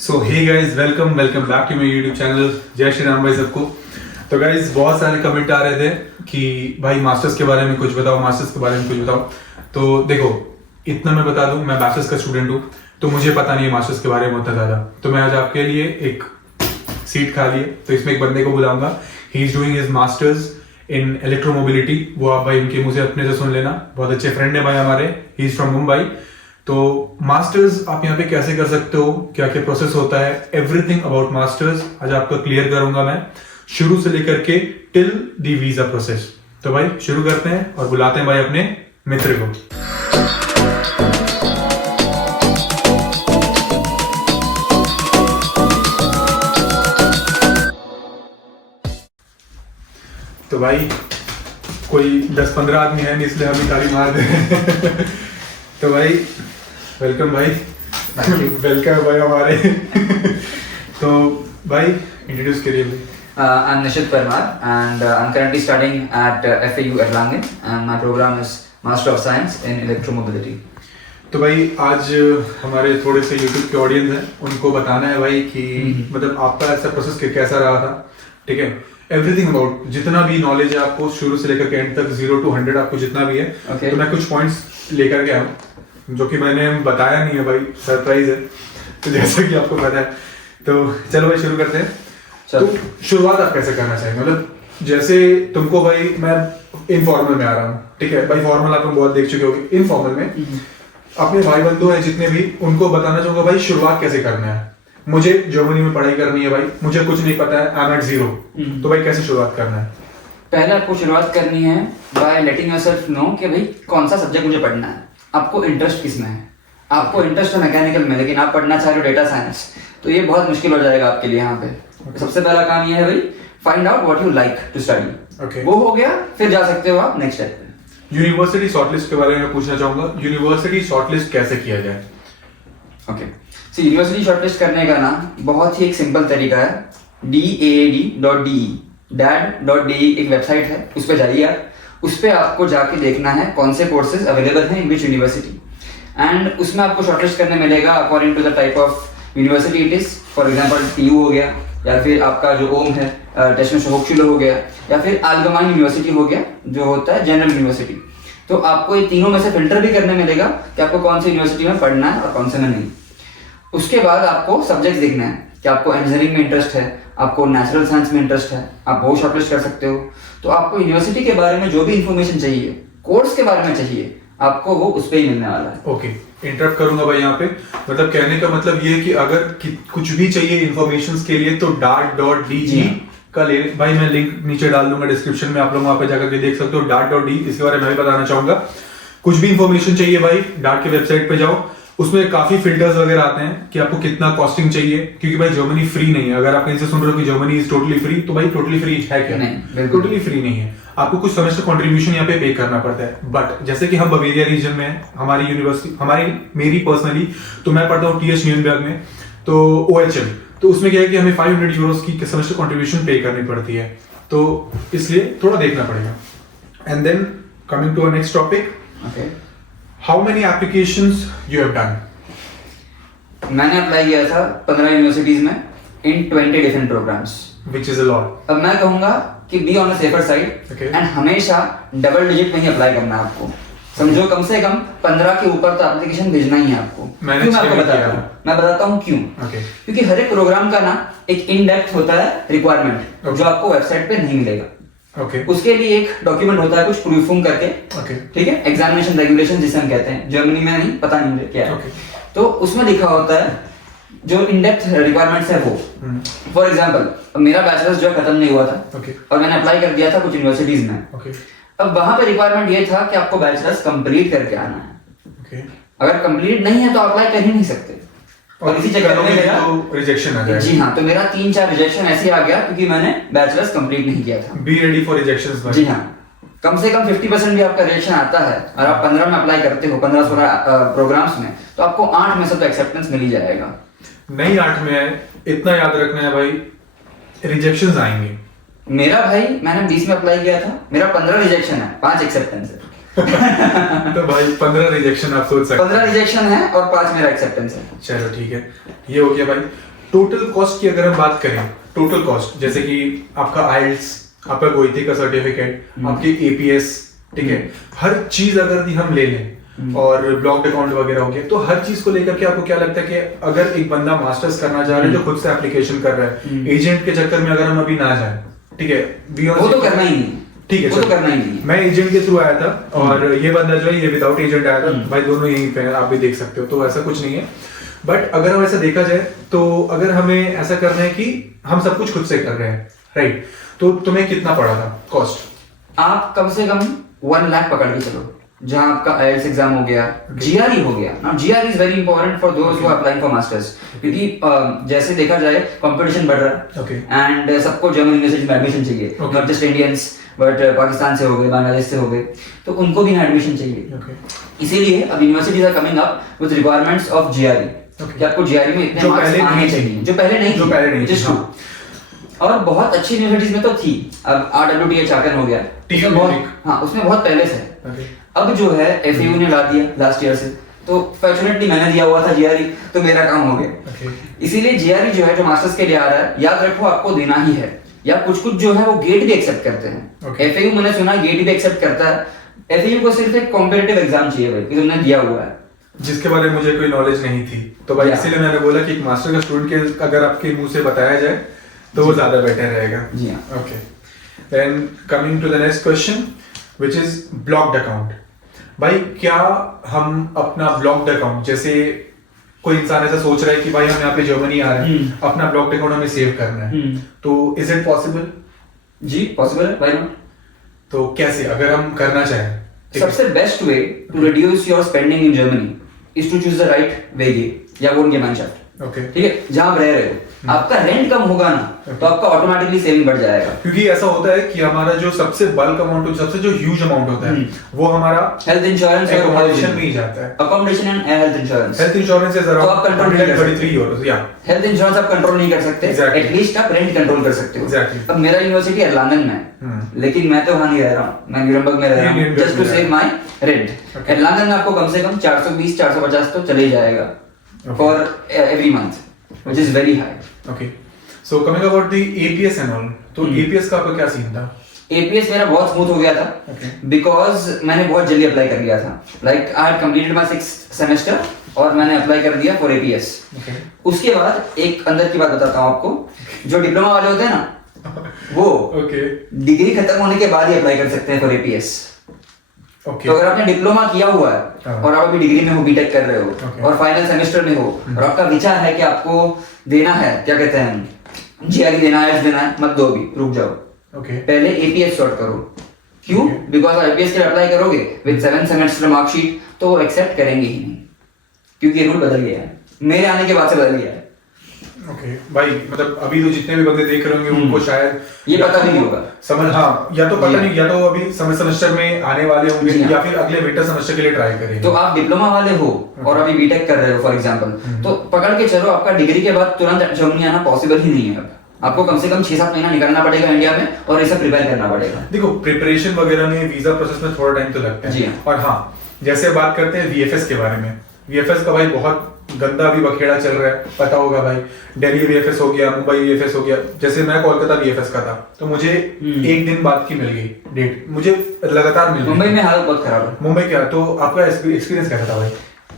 So hey guys, welcome back to my YouTube channel. जय श्री राम भाई सबको। तो गाइस, बहुत सारे कमेंट आ रहे थे कि भाई मास्टर्स के बारे में कुछ बताओ, मास्टर्स के बारे में कुछ बताओ। तो देखो, इतना मैं बता दूं, मैं बैचलर्स का स्टूडेंट हूँ, तो मुझे पता नहीं है मास्टर्स के बारे में उतना ज़्यादा। तो मैं आज आपके लिए एक सीट खाली है, तो इसमें एक बंदे को बुलाऊंगा। He is doing his masters in electromobility. वो आप भाई उनके मुझे अपने से सुन लेना, बहुत अच्छे फ्रेंड है भाई हमारे। He is from Mumbai. तो मास्टर्स आप यहाँ पे कैसे कर सकते हो, क्या क्या प्रोसेस होता है, एवरीथिंग अबाउट मास्टर्स आज आपको क्लियर करूंगा मैं, शुरू से लेकर के टिल दी वीजा प्रोसेस। तो भाई शुरू करते हैं और बुलाते हैं भाई अपने मित्र को। तो भाई कोई 10-15 आदमी है नहीं, इसलिए हम ही ताली मार दे। तो भाई वेलकम भाई। वेलकम भाई हमारे। तो भाई इंट्रोड्यूस करिए भाई। I'm Nishit Parmar and I'm currently studying at FAU Erlangen and my program is Master of Science in Electromobility. तो भाई आज हमारे थोड़े से YouTube के ऑडियंस हैं, उनको बताना है भाई कि मतलब आपका ऐसा प्रोसेस कैसा रहा था, ठीक है। एवरीथिंग अबाउट जितना भी नॉलेज है आपको, शुरू से लेकर के एंड तक 0 to 100 आपको जितना भी है। Okay. तो मैं कुछ पॉइंट्स लेकर के आया हूँ जो कि मैंने बताया नहीं है भाई, सरप्राइज है। तो जैसा कि आपको पता है, तो चलो भाई शुरू करते हैं। तो शुरुआत आप कैसे करना चाहिए, मतलब जैसे तुमको भाई, मैं इनफॉर्मल में आ रहा हूँ, ठीक है भाई। फॉर्मल आप लोग बहुत देख चुके होगे, इनफॉर्मल में अपने भाई बंधु हैं जितने भी, उनको बताना चाहूंगा भाई शुरुआत कैसे करना है। मुझे जर्मनी में पढ़ाई करनी है भाई, मुझे कुछ नहीं पता है, आई एम एट 0। तो भाई कैसे शुरुआत करना है? पहले आपको शुरुआत करनी है बाय लेटिंग योरसेल्फ नो कि भाई कौन सा सब्जेक्ट मुझे पढ़ना है, आपको इंटरेस्ट किस में है। आपको इंटरेस्ट है मैकेनिकल में, लेकिन आप पढ़ना चाह रहे हो डेटा साइंस, तो ये बहुत मुश्किल हो जाएगा आपके लिए यहाँ पे। सबसे पहला काम ये है भाई, find out what you like to study. वो हो गया, फिर जा सकते हो आप नेक्स्ट स्टेप पे। यूनिवर्सिटी शॉर्टलिस्ट के बारे में पूछना चाहूंगा, यूनिवर्सिटी शॉर्टलिस्ट कैसे किया जाए? ओके, सो यूनिवर्सिटी शॉर्टलिस्ट करने का ना बहुत ही एक सिंपल तरीका है। daad.de dad.de एक वेबसाइट है, उस पर जाइए आप। उस पर आपको जाके देखना है कौन से कोर्सेज अवेलेबल हैं इन विच यूनिवर्सिटी, एंड उसमें आपको शॉर्टलिस्ट करने मिलेगा according to the type of university it is. For example TU हो गया, या फिर आपका जो ओम है टेक्निकल होक्सुले हो गया, या फिर आलगमान यूनिवर्सिटी हो गया जो होता है जनरल यूनिवर्सिटी। तो आपको ये तीनों में से फिल्टर भी करने मिलेगा कि आपको कौन सी यूनिवर्सिटी में पढ़ना है और कौन से में नहीं। उसके बाद आपको सब्जेक्ट देखना है कि आपको इंजीनियरिंग में इंटरेस्ट है, आपको नेचुरल साइंस में इंटरेस्ट है, आप वो शॉर्टलिस्ट कर सकते हो। तो आपको यूनिवर्सिटी के बारे में जो भी इंफॉर्मेशन चाहिए, कोर्स के बारे में चाहिए, आपको वो उस पर ही मिलने वाला है। ओके, इंटरप्ट करूंगा भाई यहाँ पे। मतलब कहने का मतलब ये है कि अगर कुछ भी चाहिए इन्फॉर्मेशन के लिए तो dart.de का ले भाई, मैं लिंक नीचे डाल दूंगा डिस्क्रिप्शन में, आप लोग वहां पे जाकर के देख सकते हो dart.de। इसके बारे में मैं भी बताना चाहूंगा, कुछ भी इंफॉर्मेशन चाहिए भाई डार्ट की वेबसाइट पे जाओ, उसमें काफी फिल्टर्स वगैरह आते हैं कि आपको कितना कॉस्टिंग चाहिए, क्योंकि भाई जर्मनी फ्री नहीं है। अगर आप कहीं से सुन रहे हो कि जर्मनी इज टोटली फ्री, तो भाई टोटली फ्री है क्या? नहीं, टोटली फ्री नहीं है। आपको कुछ सेमेस्टर कंट्रीब्यूशन यहाँ पे पे करना पड़ता है। बट जैसे कि हम बवेरिया रीजन में हैं, हमारी यूनिवर्सिटी, मेरी पर्सनली तो मैं पढ़ता हूँ TH न्यूरनबर्ग में, तो OHM, तो उसमें क्या है कि हमें 500 यूरोस की सेमेस्टर कंट्रीब्यूशन पे करनी पड़ती है, तो इसलिए थोड़ा देखना पड़ेगा। And then coming to next topic, how many applications you have done? मैंने अप्लाई किया था 15 यूनिवर्सिटीज में in 20 different programs, which is a lot. अब मैं कहूंगा कि be on a safer side, Okay. And हमेशा डबल डिजिट में ही अप्लाई करना है आपको। समझो कम से कम 15 के ऊपर तो एप्लीकेशन भेजना ही है आपको। मैंने क्यों? मैं आपको किया बताता है। हूँ, मैं बताता हूँ क्यों। Okay. क्योंकि हर एक प्रोग्राम का ना एक इन डेप्थ होता है रिक्वायरमेंट, Okay. जो आपको वेबसाइट पे नहीं मिलेगा। ओके उसके लिए एक डॉक्यूमेंट होता है कुछ प्रूफिंग करके, ओके ठीक है, एग्जामिनेशन रेगुलेशन जिसे हम कहते हैं। जर्मनी में नहीं, पता नहीं मुझे क्या है। Okay. तो उसमें लिखा होता है जो इन डेप्थ रिक्वायरमेंट्स है वो। फॉर एग्जांपल मेरा बैचलर्स जो खत्म नहीं हुआ था, Okay. और मैंने अप्लाई कर दिया था कुछ यूनिवर्सिटीज में। ओके अब वहां पे रिक्वायरमेंट ये था कि आपको बैचलर्स कंप्लीट करके आना है। ओके अगर कंप्लीट नहीं है तो अप्लाई कर ही नहीं सकते। और इसी चक्कर में मेरा तो रिजेक्शन आ जाएगा। जी हाँ, तो मेरा 3-4 रिजेक्शन ऐसे आ गया क्योंकि मैंने बैचलर्स कंप्लीट नहीं किया था। बी रेडी फॉर रिजेक्शंस भाई। जी हाँ, कम से कम 50% भी आपका रिजेक्शन आता है और आप 15 में अप्लाई करते हो, 15-16 प्रोग्राम्स में, तो आपको 8 में से तो एक्सेप्टेंस मिल ही जाएगा। नहीं 8 में है, इतना याद रखना है भाई, रिजेक्शंस आएंगे। मेरा भाई मैंने 20 में अप्लाई किया था, मेरा 15 रिजेक्शन है, 5 एक्सेप्टेंस है। तो भाई 15 रिजेक्शन आप सोच सकते 15 रिजेक्शन है और 5 मेरा एक्सेप्टेंस है। चलो ठीक है, ये हो गया भाई। टोटल कॉस्ट की अगर हम बात करें, टोटल कॉस्ट जैसे कि आपका आइल्स, आपका गोइथे का सर्टिफिकेट, आपके एपीएस, ठीक है, हर चीज अगर हम ले लें और ब्लॉक्ड अकाउंट वगैरह हो गया, तो हर चीज को लेकर के आपको क्या लगता है कि अगर एक बंदा मास्टर्स करना चाह रहा है जो खुद से एप्लीकेशन कर रहा है, एजेंट के चक्कर में अगर हम अभी ना जाए, ठीक है, वो तो करना ही नहीं, ठीक है, वो तो करना ही नहीं। मैं एजेंट के थ्रू आया था और ये बंदा जो है ये विदाउट एजेंट आया था, भाई दोनों यहीं पे हैं, आप भी देख सकते हो, तो ऐसा कुछ नहीं है। बट अगर हम ऐसा देखा जाए तो अगर हमें ऐसा करना है कि हम सब कुछ खुद से कर रहे हैं, राइट, तो तुम्हें कितना पड़ा था कॉस्ट? आप कम से कम 1 लाख पकड़ के चलो, जहां आपका आईएलटीएस एग्जाम हो गया, जीआरई हो गया। Now GRE is very important for those who are applying for masters, क्योंकि जैसे देखा जाए कंपटीशन बढ़ रहा है एंड सबको जर्मन यूनिवर्सिटी में एडमिशन चाहिए, not just Indians but Pakistan से हो गए, बांग्लादेश से हो गए, तो उनको भी एडमिशन चाहिए। इसीलिए अब universities are coming up with requirements of GRE, कि आपको जीआरई में इतने मार्क्स आने चाहिए जो पहले नहीं थी। और बहुत अच्छी यूनिवर्सिटीज में तो थी, अब आरडब्ल्यूटी चाकन हो गया, उसमें बहुत, हाँ उसमें बहुत पहले से। अब जो है एफयू ने ला दिया लास्ट ईयर से, तो फॉर्चुनेटली मैंने दिया हुआ था जीआरई, तो मेरा काम हो गया। इसीलिए जीआरई जो है जो मास्टर्स के लिए आ रहा है, याद रखो आपको देना ही है, या कुछ जो है वो गेट भी एक्सेप्ट करते हैं। एफयू मैंने सुना गेट भी एक्सेप्ट करता है। एफयू को सिर्फ एक कॉम्पिटिटिव एग्जाम चाहिए भाई, कि तुमने दिया हुआ है, जिसके बारे में मुझे कोई नॉलेज नहीं थी, तो भाई इसीलिए मैंने बोला कि एक मास्टर का स्टूडेंट के अगर आपके मुंह से बताया जाए तो वो ज्यादा बेटर रहेगा। जी हाँ। Okay, then coming to the next question which is blocked account. भाई क्या हम अपना ब्लॉक्ड अकाउंट, जैसे कोई इंसान ऐसा सोच रहा है कि भाई हम यहाँ पे जर्मनी आ रहे हैं, अपना ब्लॉक्ड अकाउंट हमें सेव करना है, तो इज इट पॉसिबल? जी पॉसिबल है, व्हाई नॉट। तो कैसे अगर हम करना चाहें? सबसे best way to reduce your spending in Germany is to choose the right वेगे या वोनगेमाइनशाफ्ट। ओके, ठीक है, जहां आप रह रहे हो आपका रेंट कम होगा ना, तो आपका ऑटोमेटिकली सेविंग बढ़ जाएगा। क्योंकि ऐसा होता है कि हमारा जो सबसे बल्क अमाउंट, सबसे जो ह्यूज अमाउंट होता है वो हमारा हेल्थ इंश्योरेंस और एकोमोडेशन में ही जाता है। Accommodation and health insurance. Health insurance is तो आप अराउंड कंट्रोल नहीं कर सकते। €133 या हेल्थ इंश्योरेंस आप कंट्रोल नहीं कर सकते, Exactly. एटलीस्ट आप रेंट कंट्रोल कर सकते हो। Exactly. अब मेरा यूनिवर्सिटी एर्लांगन में है, लेकिन मैं तो वहां नहीं रह रहा हूं, मैं न्यूरमबर्ग में रह रहा हूं, just to save my rent. Erlangen में आपको कम से कम 420 450 तो चले ही जाएगा for every month, which is very high. Okay, so coming about the APS and all, तो एपीएस का आपका क्या सीन था? एपीएस मेरा बहुत स्मूथ हो गया था, बिकॉज मैंने बहुत जल्दी अप्लाई कर लिया था। Like I had completed my 6th semester और मैंने अप्लाई कर दिया फॉर एपीएस। उसके बाद एक अंदर की बात बताता हूँ आपको, जो डिप्लोमा वाले होते हैं ना, वो डिग्री खत्म होने के बाद ही अप्लाई कर सकते हैं फॉर एपीएस। तो अगर आपने डिप्लोमा किया हुआ है और आप अभी डिग्री में हो, बीटेक कर रहे हो और फाइनल सेमेस्टर में हो और आपका विचार है कि आपको देना है, क्या कहते हैं, जीआरई देना है, देना है, मत दो अभी, रुक जाओ। पहले एपीएस सॉर्ट करो। क्यों? बिकॉज एपीएस के लिए अप्लाई करोगे विद 7 सेमेस्टर मार्कशीट तो वो एक्सेप्ट करेंगे ही नहीं, क्योंकि रूल बदल गया है, मेरे आने के बाद से बदल गया है। ओके भाई, मतलब अभी तो जितने भी बंदे देख रहे होंगे उनको शायद ये पता नहीं होगा, समझ, हाँ, या तो पता नहीं, या तो अभी सेमेस्टर में आने वाले होंगे या फिर अगले विंटर सेमेस्टर के लिए ट्राई करेंगे। तो आप डिप्लोमा वाले हो और अभी बीटेक कर रहे हो फॉर एग्जांपल, तो पकड़ के चलो आपका डिग्री के बाद तुरंत जर्मनी आना पॉसिबल ही नहीं है। आपको कम से कम 6-7 महीना निकलना पड़ेगा इंडिया में और इसे प्रिपेयर करना पड़ेगा। देखो, प्रिपरेशन वगैरह में, वीजा प्रोसेस में थोड़ा टाइम तो लगता है। जी हाँ। और हाँ, जैसे बात करते हैं वीएफएस के बारे में, वीएफएस का भाई बहुत गंदा भी बखेड़ा चल रहा है, पता होगा भाई। दिल्ली वीएफएस हो गया, मुंबई वीएफएस हो गया, जैसे मैं कोलकाता वीएफएस का था, तो मुझे 1 दिन बाद की मिल गई डेट, मुझे लगातार मिल गई। मुंबई में हालत बहुत खराब है। मुंबई क्या, तो आपका एक्सपीरियंस कैसा था भाई?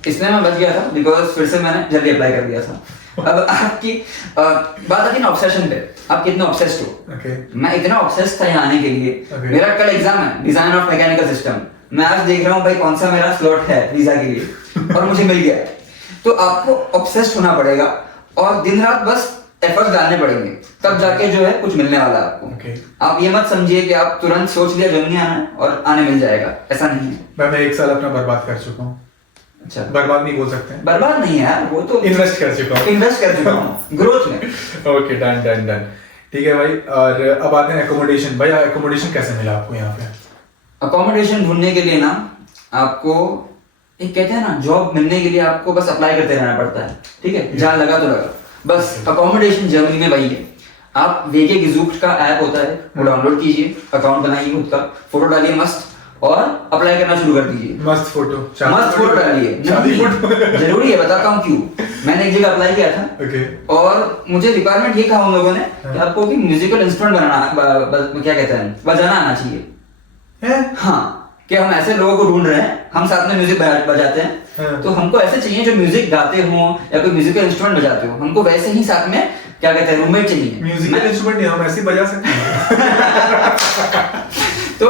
इसमें मैं बच गया था बिकॉज फिर से मैंने जल्दी अप्लाई कर दिया था। अब आपकी बात आती है ना ऑब्सेशन पे, आप कितने ऑब्सेस्ड हो। मैं इतना ऑब्सेस्ड था यहाँ आने के लिए। मेरा कल एग्जाम है, डिजाइन ऑफ मैकेनिकल सिस्टम। मैं आज देख रहा हूँ भाई कौन सा मेरा स्लॉट है वीजा के लिए और मुझे मिल गया। तो आपको ऑब्सेस्ड होना पड़ेगा और दिन रात बस एफर्ट्स डालने पड़ेंगे, तब जाके जो है कुछ मिलने वाला है आपको। आप ये मत समझिए कि आप तुरंत सोच लिया जर्मनी आना है और आने मिल जाएगा, ऐसा नहीं है। मैं 1 साल अपना बर्बाद कर चुका हूँ। अच्छा, बर्बाद नहीं बोल सकते हैं, बर्बाद नहीं है यार, वो तो इन्वेस्ट कर चुका हूँ ग्रोथ में। ओके, डन डन डन, ठीक है भाई। और अब आते हैं एकोमोडेशन। भाई एकोमोडेशन कैसे मिला आपको यहाँ पे? अकोमोडेशन ढूंढने के लिए ना आपको एक कहते हैं ना, जॉब मिलने के लिए आपको बस अप्लाई करते रहना पड़ता है, ठीक है, जहाँ लगा तो लगा। बस अकोमोडेशन जर्मनी में वही है। आप वेगे गेज़ुक्ट का ऐप होता है, वो डाउनलोड कीजिए, अकाउंट बनाइए खुद का, फोटो डालिए मस्त, और अप्लाई करना शुरू कर दीजिए। मस्त फोटो डालिए, जरूरी है, बताता हूँ क्यों। मैंने एक जगह अप्लाई किया था ओके और मुझे रिक्वायरमेंट ये कहा उन लोगों ने कि आपको कि म्यूजिकल इंस्ट्रूमेंट क्या कहते हैं, बजाना आना चाहिए। हाँ, कि हम ऐसे लोगों को ढूंढ रहे हैं, हम साथ में म्यूजिक बजाते हैं, तो हमको ऐसे चाहिए जो म्यूजिक गाते हो या कोई म्यूजिकल इंस्ट्रूमेंट बजाते हो, हमको वैसे ही साथ में क्या कहते हैं रूममेट चाहिए। म्यूजिकल इंस्ट्रूमेंट हम ऐसे ही बजा सकते हैं। तो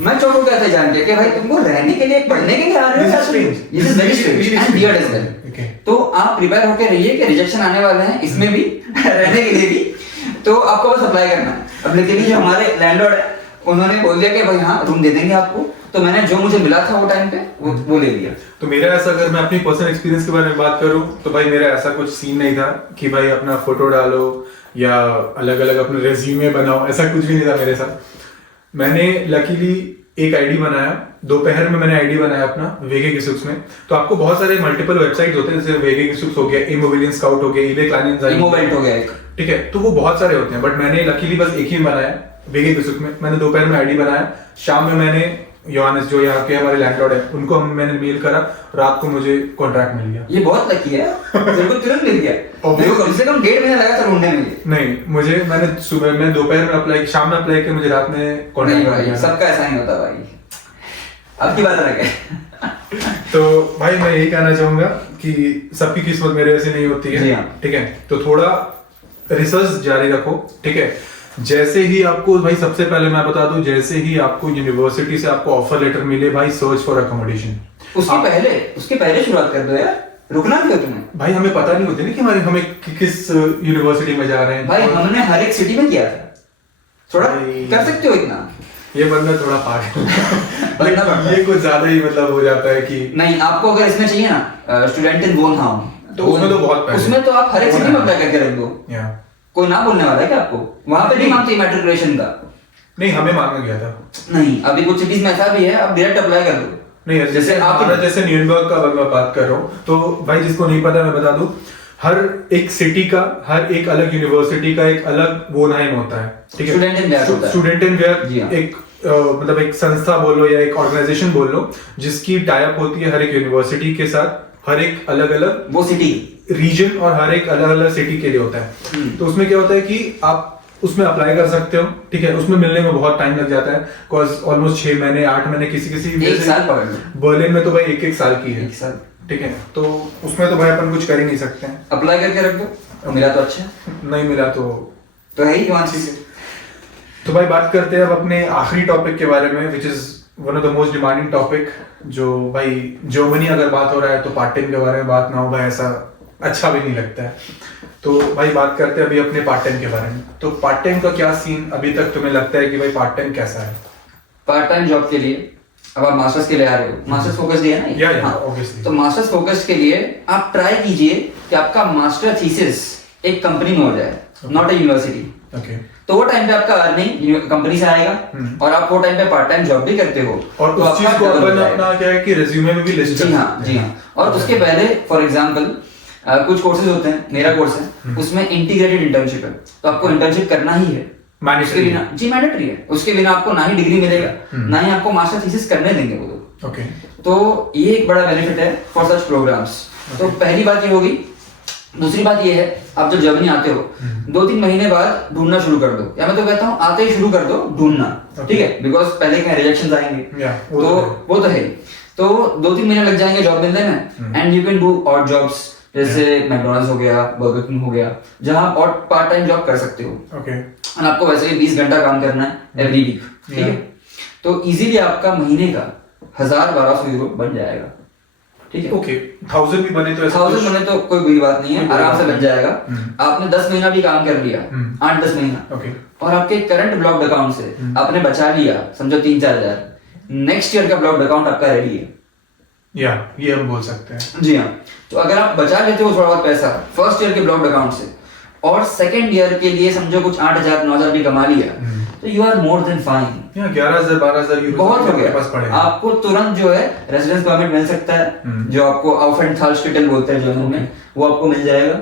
मैं चौंक गया था जान के कि भाई तुमको रहने के लिए, पढ़ने के लिए आ रहे हो, this is very strange and weird as well. तो आप प्रिपेयर होकर रहिए कि रिजेक्शन आने वाले हैं, इसमें भी रहने के लिए भी, तो आपको बस अप्लाई करना है। अब लेकिन जो हमारे लैंडलॉर्ड है उन्होंने बोल दिया कि भाई हाँ रूम दे देंगे आपको, तो मैंने जो मुझे मिला था वो टाइम पे वो ले लिया। तो मेरा ऐसा, अगर मैं अपनी पर्सनल एक्सपीरियंस के बारे में बात करूं तो भाई मेरा ऐसा कुछ सीन नहीं था कि भाई अपना फोटो डालो या अलग अलग अपने रेज्यूमे बनाओ, ऐसा कुछ भी नहीं था मेरे साथ। मैंने लकीली एक आईडी बनाया, दोपहर में मैंने आईडी बनाया अपना वेगे गिसुक्स में। तो आपको बहुत सारे मल्टीपल वेबसाइट होते हैं, जैसे वेगे गिसुक्स हो गया, इमोबिलियन स्काउट हो गया, इबे क्लाइनेंजाइम हो गया एक, ठीक है। तो वो बहुत सारे होते हैं, बट मैंने लकीली बस एक ही बनाया वेगे गिसुक्स में। मैंने दोपहर में आईडी बनाया, शाम में मैंने योहानस जो यहाँ के हमारे लैंडलॉर्ड है उनको मैंने मेल करा, रात को मुझे कॉन्ट्रैक्ट मिल गया। ये बहुत लकी है, बिल्कुल तुरंत मिल गया। मेरे को कम से कम 1.5 महीना लगा था ढूंढने में। नहीं, मैंने सुबह में, दोपहर में अप्लाई, शाम में अप्लाई किया, मुझे रात में कॉन्ट्रैक्ट मिल गया। सबका ऐसा नहीं होता भाई, आपकी बात अलग है। तो भाई मैं यही कहना चाहूंगा कि सबकी किस्मत मेरे वैसे नहीं होती है, ठीक है। तो थोड़ा रिसर्च जारी रखो, ठीक है। जैसे ही आपको, भाई सबसे पहले मैं बता दूं, जैसे ही आपको यूनिवर्सिटी से आपको ऑफर लेटर मिले, भाई सर्च फॉर अकोमोडेशन। उसके पहले शुरुआत कर दो यार, रुकना क्यों तुम्हें? भाई हमें पता नहीं होती ना कि हमें किस यूनिवर्सिटी में जा रहे हैं। भाई हमने हर एक सिटी में किया था, थोड़ा कर सकते हो इतना। ये बंदा थोड़ा पागल ये कुछ ज्यादा ही मतलब हो जाता है कि नहीं, आपको अगर इसमें चाहिए ना स्टूडेंट इन वोनहाउन, तो उसमें तो बहुत पैसे, उसमें तो आप हर एक सिटी में अप्लाई करके रख दो, कोई ना बोलने वाला है क्या आपको? वहां पे नहीं मांगते मैट्रिकुलेशन का। नहीं, हमें मांगा गया था। नहीं, अभी कुछ सिटीज में ऐसा भी है, आप डायरेक्ट अप्लाई कर दो। नहीं, जैसे जैसे न्यूयॉर्क का अगर मैं बात कर रहा हूँ, तो भाई जिसको नहीं पता मैं बता दूं, हर एक सिटी का, हर एक अलग यूनिवर्सिटी का एक अलग वो नाम होता है, ठीक है। स्टूडेंट इन वेयर एक मतलब एक संस्था बोल लो या एक ऑर्गेनाइजेशन बोल लो, जिसकी टाई अप होती है हर एक यूनिवर्सिटी के साथ, हर एक अलग अलग वो सिटी रीजन और हर एक अलग अलग सिटी के लिए होता है। तो उसमें क्या होता है कि आप उसमें अप्लाई कर सकते हो, ठीक है। उसमें मिलने में बहुत टाइम लग जाता है, कॉज ऑलमोस्ट 6 महीने 8 महीने, किसी 1 साल पकड़ लो। बर्लिन में तो भाई 1 साल की है, 1 साल, ठीक है। तो उसमें तो भाई अपन कुछ कर ही नहीं सकते हैं। अप्लाई करके रख दो, मिला तो अच्छा, नहीं मिला तो है ही वहां से। तो भाई बात करते हैं अब अपने आखिरी टॉपिक के बारे में, which is one of the most demanding topic. जो भाई जर्मनी अगर बात हो रहा है तो पार्ट टाइम के बारे में बात ना हो भाई, ऐसा अच्छा भी नहीं लगता है। तो भाई बात करते हैं अभी अपने पार्ट टाइम के बारे में। तो पार्ट टाइम का क्या सीन अभी तक तुम्हें लगता है कि भाई पार्ट टाइम कैसा है? पार्ट टाइम जॉब के लिए, अब आप मास्टर्स के लिए आ रहे हो, मास्टर्स फोकस है ना? या ऑब्वियसली। तो मास्टर्स फोकस के लिए आप ट्राई कीजिए कि आपका मास्टर थीसिस एक कंपनी में हो जाए, नॉट अ यूनिवर्सिटी। ओके। तो वो टाइम पे आपका अर्निंग कंपनी से आएगा और आप वो टाइम पे पार्ट टाइम जॉब भी करते हो, और तो उस चीज को अपन अपना क्या है कि रिज्यूमे में भी लिस्ट जी हाँ जी हाँ। और उसके पहले फॉर एग्जांपल कुछ कोर्सेज होते हैं, मेरा कोर्स है उसमें इंटीग्रेटेड इंटर्नशिप है, तो आपको इंटर्नशिप करना ही है, उसके बिना जी मैंडेटरी है, उसके बिना आपको ना ही डिग्री मिलेगा ना ही आपको मास्टर थीसिस करने देंगे वो लोग। ओके। तो ये एक बड़ा बेनिफिट है फॉर सच प्रोग्राम्स। तो पहली बात ये होगी। दूसरी बात ये है, आप जब जर्मनी आते हो 2-3 महीने बाद ढूंढना शुरू कर दो, या मैं तो कहता हूँ आते ही शुरू कर दो ढूंढना, ठीक है, बिकॉज पहले क्या रिजेक्शन आएंगे, तो वो तो है। तो 2-3 महीने लग जाएंगे जॉब मिलने में, and you can do odd jobs, जैसे मैकडॉनल्ड्स हो गया, बर्गर किंग हो गया, जहां आप और पार्ट टाइम जॉब कर सकते हो। ओके। और आपको वैसे भी 20 घंटा काम करना है एवरी वीक, ठीक है। तो इजीली आपका महीने का 1000-1200 यूरो बन जाएगा, ठीक है। ओके। 1000 भी बने तो 1000 बने तो कोई बुरी बात नहीं है, आराम से बन जाएगा। आपने 10 महीना भी काम कर लिया, 8-10 महीना, ओके, और आपके करंट ब्लॉक्ड अकाउंट से आपने बचा लिया समझो 3-4 हजार, नेक्स्ट ईयर का ब्लॉक्ड अकाउंट आपका रेडी है। या ये हम बोल सकते हैं। जी हाँ। तो अगर आप बचा लेते हो थोड़ा बहुत पैसा फर्स्ट ईयर के ब्लॉक्ड अकाउंट से, और सेकंड ईयर के लिए समझो कुछ 8,000-9,000 भी कमा लिया, तो you are more than fine. 11,000 12,000 euro बहुत हो आपके गया, पास पड़ेगा। आपको तुरंत जो है रेजिडेंस परमिट मिल सकता है, जो आपको Aufenthaltstitel बोलते हैं जर्मन में, वो आपको मिल जाएगा।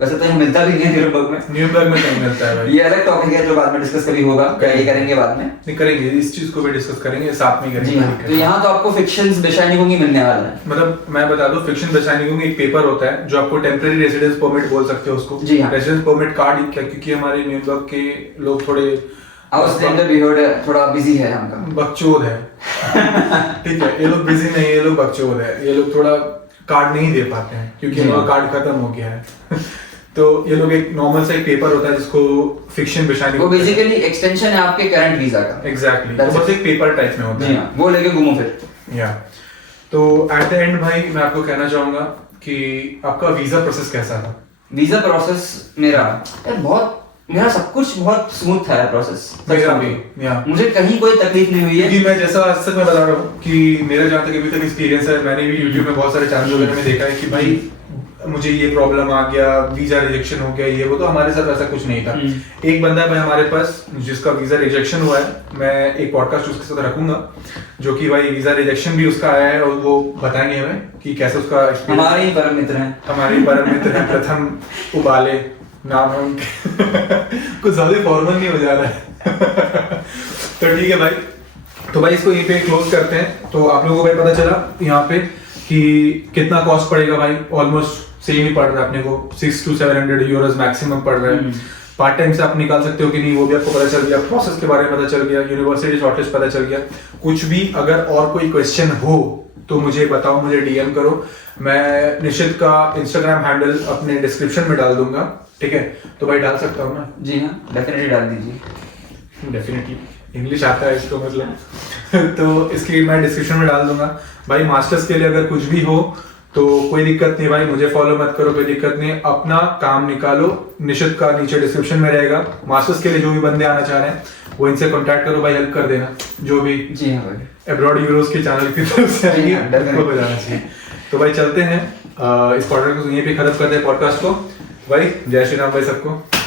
वैसे तो यहाँ मिलता भी नहीं है न्यूरमबर्ग में, न्यूरमबर्ग में नहीं मिलता है भाई। ये अलग टॉपिक है जो बाद में डिस्कस कभी होगा, ये करेंगे बाद में। नहीं करेंगे, इस चीज को भी डिस्कस करेंगे, साथ में जी करेंगे। हाँ, तो यहाँ तो आपको फिक्शंस बेशाइनिगुंग ही मिलने वाला है। मतलब मैं बता दूं, फिक्शन बेशाइनिगुंग एक पेपर होता है जो आपको टेम्परेरी रेजिडेंस परमिट बोल सकते हो उसको। जी हाँ। रेजिडेंस परमिट कार्ड, क्योंकि हमारे न्यूयॉर्क के लोग थोड़े आउटस्टैंडर बिहेवियर थोड़ा बिजी है यहाँ का, बकचोद है। ठीक है, ये लोग बिजी नहीं, ये लोग बकचोद है, ये लोग थोड़ा कार्ड नहीं दे पाते हैं क्योंकि इनका कार्ड खत्म हो गया है। तो ये लोग एक नॉर्मल सा एक पेपर होता है जिसको फिक्शन बेशाइनिगुंग, वो बेसिकली एक्सटेंशन है आपके करंट वीजा का। एग्जैक्टली, वो बस एक पेपर टाइप में होता जी है। हाँ, वो लेके घूमो फिर। या तो एट द एंड भाई मैं आपको कहना चाहूंगा कि आपका वीजा प्रोसेस कैसा था? वीजा प्रोसेस मेरा मेरा सब कुछ बहुत स्मूथ था प्रोसेस। मेरा भी, या मुझे कहीं कोई तकलीफ नहीं हुई है। क्योंकि मैं जैसा आज तक मैं बता रहा हूँ कि मेरा जहाँ तक अभी तक एक्सपीरियंस है, मैंने भी यूट्यूब में बहुत सारे चैनल वगैरह में देखा है कि भाई मुझे ये प्रॉब्लम आ गया, वीजा रिजेक्शन हो गया, ये वो। तो हमारे साथ ऐसा कुछ नहीं था। एक बंदा है भाई हमारे पास जिसका वीजा रिजेक्शन हुआ है, मैं एक पॉडकास्ट उसके साथ रखूंगा जो कि भाई वीजा रिजेक्शन भी उसका आया है और वो बताएंगे हमें कि कैसे उसका experience। हमारे ही परम मित्र हैं, हमारे ही परम मित्र हैं प्रथम उबाले नाम है उनके। कुछ ज्यादा फॉर्मल नहीं हो जा रहा है। तो ठीक है भाई, तो भाई इसको यहीं पे क्लोज करते हैं। तो आप लोगों को भाई पता चला यहाँ पे कि कितना कॉस्ट पड़ेगा भाई। ऑलमोस्ट सेम ही पड़ रहा है अपने को, 600 to 700 यूरोस मैक्सिमम पड़ रहा है। पार्ट टाइम से आप निकाल सकते हो कि नहीं वो भी आपको पता चल गया, प्रोसेस के बारे में पता चल गया, यूनिवर्सिटी शॉर्टलिस्ट पता चल गया। कुछ भी अगर और कोई क्वेश्चन हो तो मुझे बताओ, मुझे डीएम करो। मैं निशित का इंस्टाग्राम हैंडल अपने डिस्क्रिप्शन में डाल दूंगा, ठीक है? तो भाई डाल सकता हूँ ना? जी हाँ, डेफिनेटली डाल दीजिए। डेफिनेटली, इंग्लिश आता है इसको मतलब। तो इसकी मैं डिस्क्रिप्शन में डाल दूंगा भाई। मास्टर्स के लिए अगर कुछ भी हो तो कोई दिक्कत नहीं भाई, मुझे फॉलो मत करो, कोई दिक्कत नहीं, अपना काम निकालो। निशित का नीचे डिस्क्रिप्शन में रहेगा। मास्टर्स के लिए जो भी बंदे आना चाह रहे हैं वो इनसे कांटेक्ट करो भाई, हेल्प कर देना जो भी। जी हाँ भाई, अब्रॉड यूरोस के चैनल की तरफ से आएगी, हाँ, definitely। उनको बजाना चाहिए। तो भाई चलते हैं, इस पॉडकास्ट को यहीं पे खत्म करते हैं पॉडकास्ट को। भाई जय श्री राम भाई सबको।